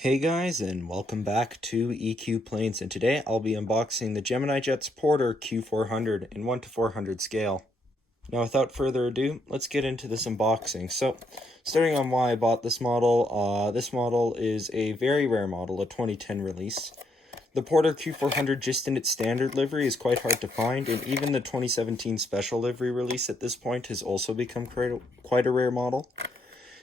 Hey guys, and welcome back to EQ Planes, and today I'll be unboxing the Gemini Jets Porter Q400 in 1 to 400 scale. Now without further ado, let's get into this unboxing. So, starting on why I bought this model is a very rare model, a 2010 release. The Porter Q400 just in its standard livery is quite hard to find, and even the 2017 special livery release at this point has also become quite a rare model.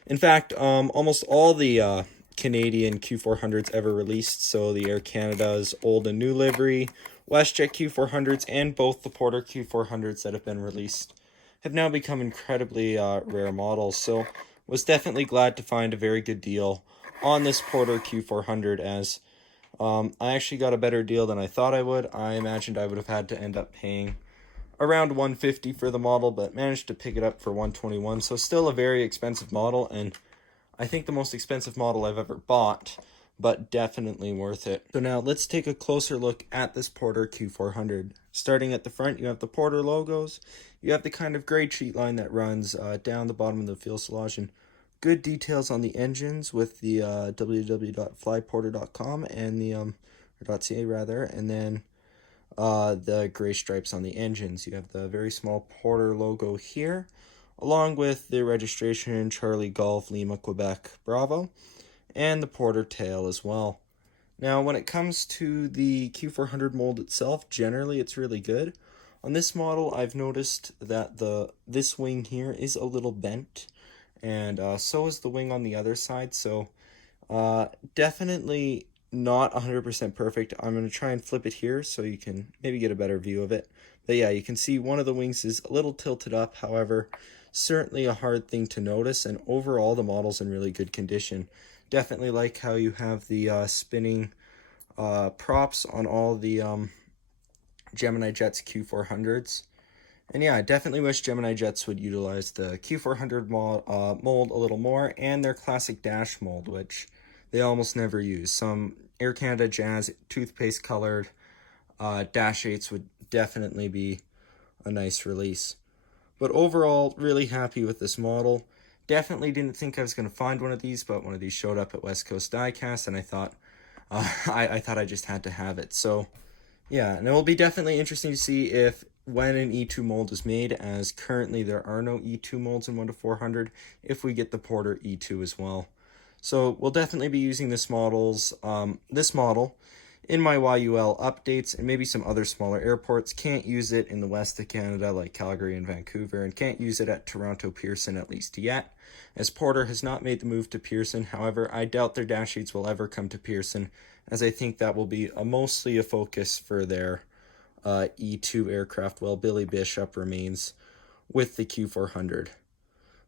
In fact, almost all the Canadian Q400s ever released, so the Air Canada's old and new livery, WestJet Q400s, and both the Porter Q400s that have been released have now become incredibly rare models. So was definitely glad to find a very good deal on this Porter Q400 as I actually got a better deal than I thought I would. I imagined I would have had to end up paying around $150 for the model, but managed to pick it up for $121. So still a very expensive model, and I think the most expensive model I've ever bought, but definitely worth it. So now let's take a closer look at this Porter Q400. Starting at the front, you have the Porter logos. You have the kind of grade sheet line that runs down the bottom of the fuselage, and good details on the engines with the www.flyporter.com and the or .ca rather, and then the gray stripes on the engines. You have the very small Porter logo here, along with the registration Charlie Golf Lima Quebec Bravo, and the Porter tail as well. Now, when it comes to the Q400 mold itself, generally it's really good. On this model, I've noticed that this wing here is a little bent, and so is the wing on the other side, so definitely not 100% perfect. I'm going to try and flip it here so you can maybe get a better view of it. But yeah, you can see one of the wings is a little tilted up, however, certainly a hard thing to notice, and overall the model's in really good condition. Definitely like how you have the spinning props on all the Gemini Jets Q400s. And yeah, I definitely wish Gemini Jets would utilize the Q400 mold a little more, and their classic dash mold, which they almost never use. Some Air Canada Jazz toothpaste colored Dash 8s would definitely be a nice release. But overall, really happy with this model. Definitely didn't think I was going to find one of these, but one of these showed up at West Coast Diecast, and I thought I thought I just had to have it. So yeah, and it will be definitely interesting to see if when an E2 mold is made, as currently there are no E2 molds in 1 to 400, if we get the Porter E2 as well. So we'll definitely be using this model in my YUL updates, and maybe some other smaller airports. Can't use it in the west of Canada like Calgary and Vancouver, and can't use it at Toronto Pearson at least yet, as Porter has not made the move to Pearson. However, I doubt their dash sheets will ever come to Pearson, as I think that will be mostly a focus for their E2 aircraft while Billy Bishop remains with the Q400.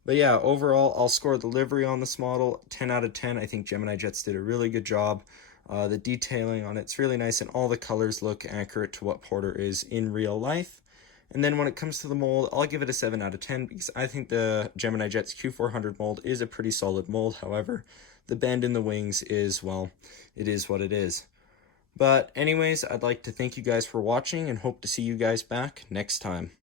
But yeah, overall, I'll score the livery on this model 10 out of 10. I think Gemini Jets did a really good job. The detailing on it's really nice, and all the colors look accurate to what Porter is in real life. And then when it comes to the mold, I'll give it a 7 out of 10 because I think the Gemini Jets Q400 mold is a pretty solid mold. However, the bend in the wings is, well, it is what it is. But anyways, I'd like to thank you guys for watching and hope to see you guys back next time.